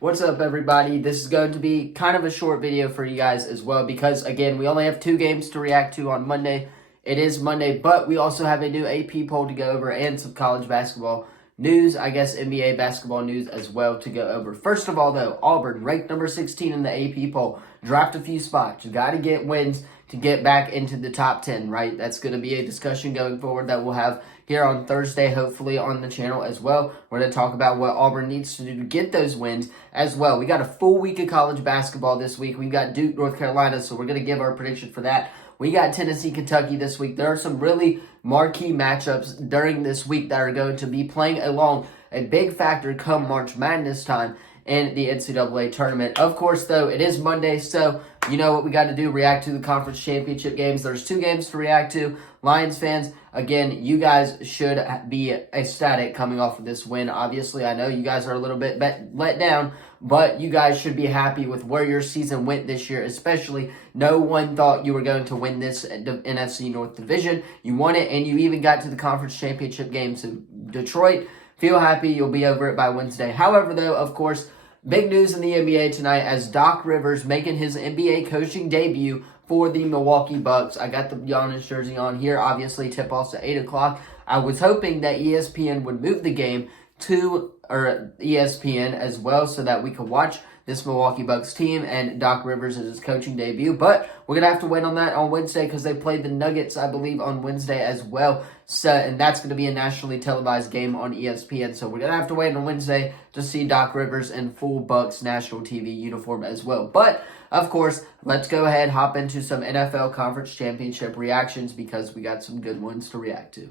What's up, everybody? This is going to be kind of a short video for you guys as well because, again, we only have 2 games to react to on Monday. It is Monday, but we also have a new AP poll to go over and some college basketball news, I guess NBA basketball news as well to go over. First of all, though, Auburn, ranked number 16 in the AP poll, dropped a few spots. You got to get wins to get back into the top 10, right? That's going to be a discussion going forward that we'll have here on Thursday, hopefully on the channel as well. We're going to talk about what Auburn needs to do to get those wins as well. We got a full week of college basketball this week. We've got Duke, North Carolina, so we're going to give our prediction for that. We got Tennessee, Kentucky this week. There are some really marquee matchups during this week that are going to be playing along a big factor come March Madness time in the NCAA tournament. Of course, though, it is Monday, so you know what we got to do, react to the conference championship games. There's 2 games to react to. Lions fans, again, you guys should be ecstatic coming off of this win. Obviously, I know you guys are a little bit let down, but you guys should be happy with where your season went this year, especially no one thought you were going to win this NFC North Division. You won it, and you even got to the conference championship game. So Detroit, feel happy. You'll be over it by Wednesday. However, though, of course, big news in the NBA tonight as Doc Rivers making his NBA coaching debut for the Milwaukee Bucks. I got the Giannis jersey on here. Obviously, tip-off's at 8 o'clock. I was hoping that ESPN would move the game to ESPN as well so that we could watch this Milwaukee Bucks team and Doc Rivers as his coaching debut. But we're going to have to wait on that on Wednesday because they played the Nuggets, I believe, on Wednesday as well. So, and that's going to be a nationally televised game on ESPN. So we're going to have to wait on Wednesday to see Doc Rivers in full Bucks national TV uniform as well. But, of course, let's go ahead, hop into some NFL Conference Championship reactions because we got some good ones to react to.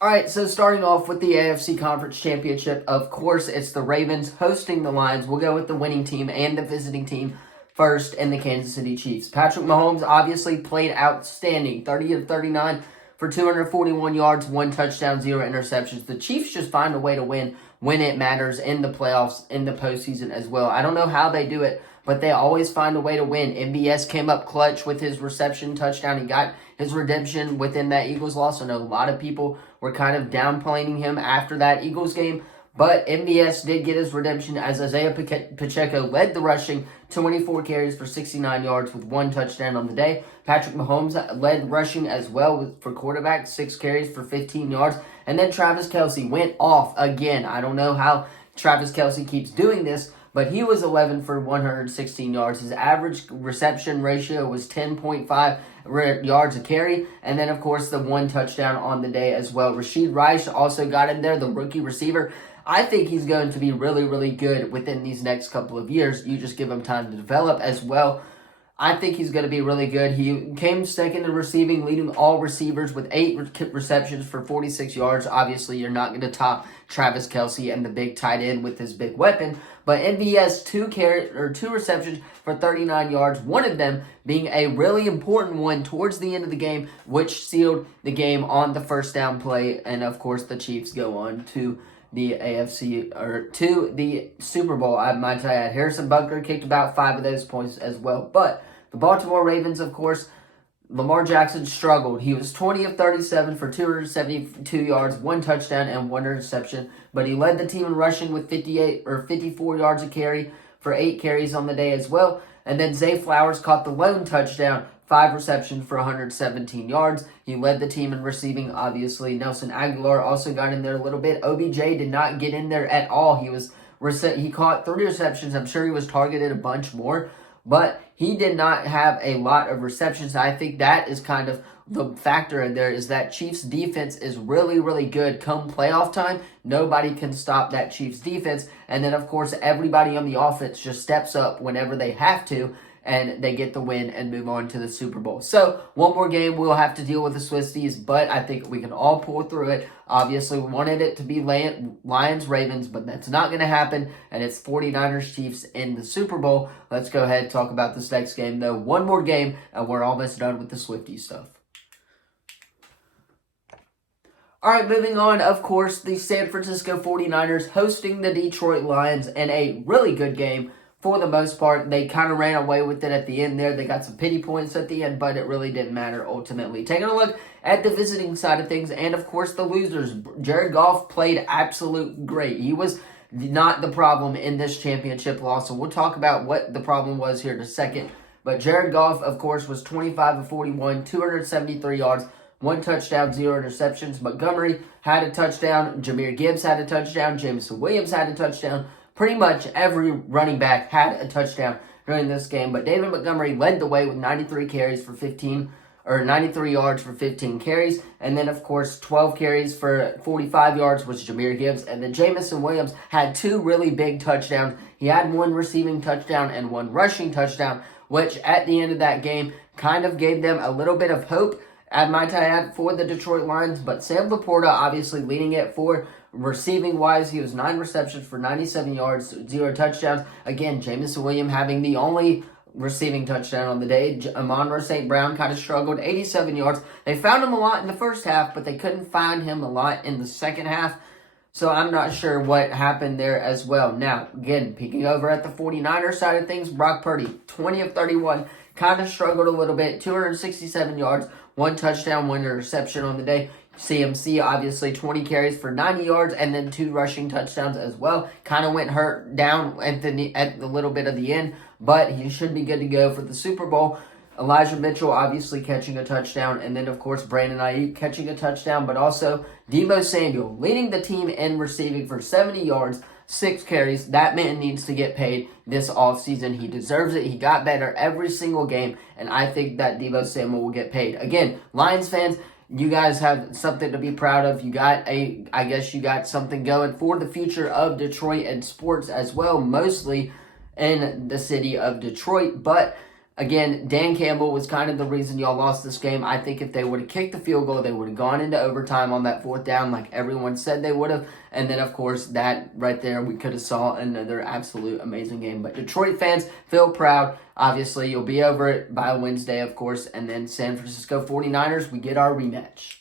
All right, so starting off with the AFC Conference Championship, of course, it's the Ravens hosting the Lions. We'll go with the winning team and the visiting team first, and the Kansas City Chiefs. Patrick Mahomes obviously played outstanding, 30 of 39 for 241 yards, 1 touchdown, 0 interceptions. The Chiefs just find a way to win when it matters in the playoffs, in the postseason as well. I don't know how they do it, but they always find a way to win. MVS came up clutch with his reception touchdown. He got his redemption within that Eagles loss. I know a lot of people were kind of downplaying him after that Eagles game, but MVS did get his redemption as Isaiah Pacheco led the rushing, 24 carries for 69 yards with 1 touchdown on the day. Patrick Mahomes led rushing as well for quarterback, 6 carries for 15 yards. And then Travis Kelce went off again. I don't know how Travis Kelce keeps doing this, but he was 11 for 116 yards. His average reception ratio was 10.5 yards a carry. And then, of course, the 1 touchdown on the day as well. Rashid Rice also got in there, the rookie receiver. I think he's going to be really, really good within these next couple of years. You just give him time to develop as well. I think he's going to be really good. He came second in receiving, leading all receivers with 8 receptions for 46 yards. Obviously, you're not going to top Travis Kelce and the big tight end with his big weapon. But MVS, 2 receptions for 39 yards, one of them being a really important one towards the end of the game, which sealed the game on the first down play. And, of course, the Chiefs go on to the to the Super Bowl, I might add. Harrison Butker kicked about 5 of those points as well. But the Baltimore Ravens, of course, Lamar Jackson struggled. He was 20 of 37 for 272 yards, 1 touchdown, and 1 interception. But he led the team in rushing with 54 yards a carry for 8 carries on the day as well. And then Zay Flowers caught the lone touchdown, 5 receptions for 117 yards. He led the team in receiving, obviously. Nelson Aguilar also got in there a little bit. OBJ did not get in there at all. He caught 3 receptions. I'm sure he was targeted a bunch more, but he did not have a lot of receptions. I think that is kind of the factor in there, is that Chiefs defense is really, really good come playoff time. Nobody can stop that Chiefs defense. And then, of course, everybody on the offense just steps up whenever they have to, and they get the win and move on to the Super Bowl. So, one more game, we'll have to deal with the Swifties, but I think we can all pull through it. Obviously, we wanted it to be Lions-Ravens, but that's not going to happen, and it's 49ers-Chiefs in the Super Bowl. Let's go ahead and talk about this next game, though. One more game, and we're almost done with the Swiftie stuff. All right, moving on, of course, the San Francisco 49ers hosting the Detroit Lions in a really good game. for the most part. They kind of ran away with it at the end there. They got some pity points at the end, but it really didn't matter ultimately. Taking a look at the visiting side of things, and of course the losers. Jared Goff played absolute great. He was not the problem in this championship loss, so we'll talk about what the problem was here in a second. But Jared Goff, of course, was 25 of 41, 273 yards, 1 touchdown, 0 interceptions. Montgomery had a touchdown. Jahmyr Gibbs had a touchdown. Jameson Williams had a touchdown. Pretty much every running back had a touchdown during this game. But David Montgomery led the way with 93 yards for 15 carries. And then, of course, 12 carries for 45 yards was Jahmyr Gibbs. And then Jameson Williams had 2 really big touchdowns. He had 1 receiving touchdown and 1 rushing touchdown, which at the end of that game kind of gave them a little bit of hope, at my time, for the Detroit Lions. But Sam Laporta obviously leading it for receiving-wise. He was 9 receptions for 97 yards, 0 touchdowns. Again, Jameson Williams having the only receiving touchdown on the day. Amon-Ra St. Brown kind of struggled, 87 yards. They found him a lot in the first half, but they couldn't find him a lot in the second half. So I'm not sure what happened there as well. Now, again, peeking over at the 49ers side of things, Brock Purdy, 20 of 31, kind of struggled a little bit, 267 yards, 1 touchdown, 1 interception on the day. CMC, obviously, 20 carries for 90 yards, and then 2 rushing touchdowns as well. Kind of went hurt down at the little bit of the end, but he should be good to go for the Super Bowl. Elijah Mitchell obviously catching a touchdown, and then, of course, Brandon Ayuk catching a touchdown, but also Deebo Samuel leading the team in receiving for 70 yards, 6 carries. That man needs to get paid this offseason. He deserves it. He got better every single game, and I think that Deebo Samuel will get paid. Again, Lions fans, you guys have something to be proud of. I guess you got something going for the future of Detroit and sports as well, mostly in the city of Detroit. But again, Dan Campbell was kind of the reason y'all lost this game. I think if they would have kicked the field goal, they would have gone into overtime on that 4th down like everyone said they would have. And then, of course, that right there, we could have saw another absolute amazing game. But Detroit fans, feel proud. Obviously, you'll be over it by Wednesday, of course. And then San Francisco 49ers, we get our rematch.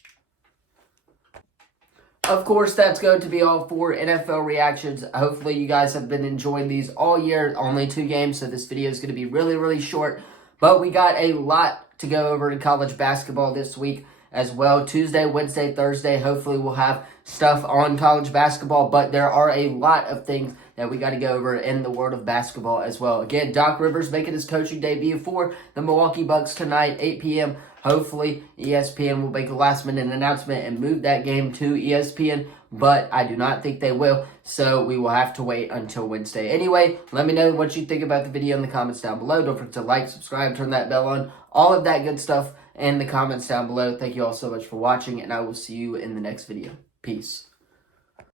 Of course, that's going to be all for NFL reactions. Hopefully, you guys have been enjoying these all year. Only 2 games, so this video is going to be really, really short. But we got a lot to go over in college basketball this week as well. Tuesday, Wednesday, Thursday, hopefully we'll have stuff on college basketball. But there are a lot of things that we got to go over in the world of basketball as well. Again, Doc Rivers making his coaching debut for the Milwaukee Bucks tonight, 8 p.m. Hopefully, ESPN will make a last-minute announcement and move that game to ESPN, but I do not think they will, so we will have to wait until Wednesday. Anyway, let me know what you think about the video in the comments down below. Don't forget to like, subscribe, turn that bell on, all of that good stuff in the comments down below. Thank you all so much for watching, and I will see you in the next video. Peace.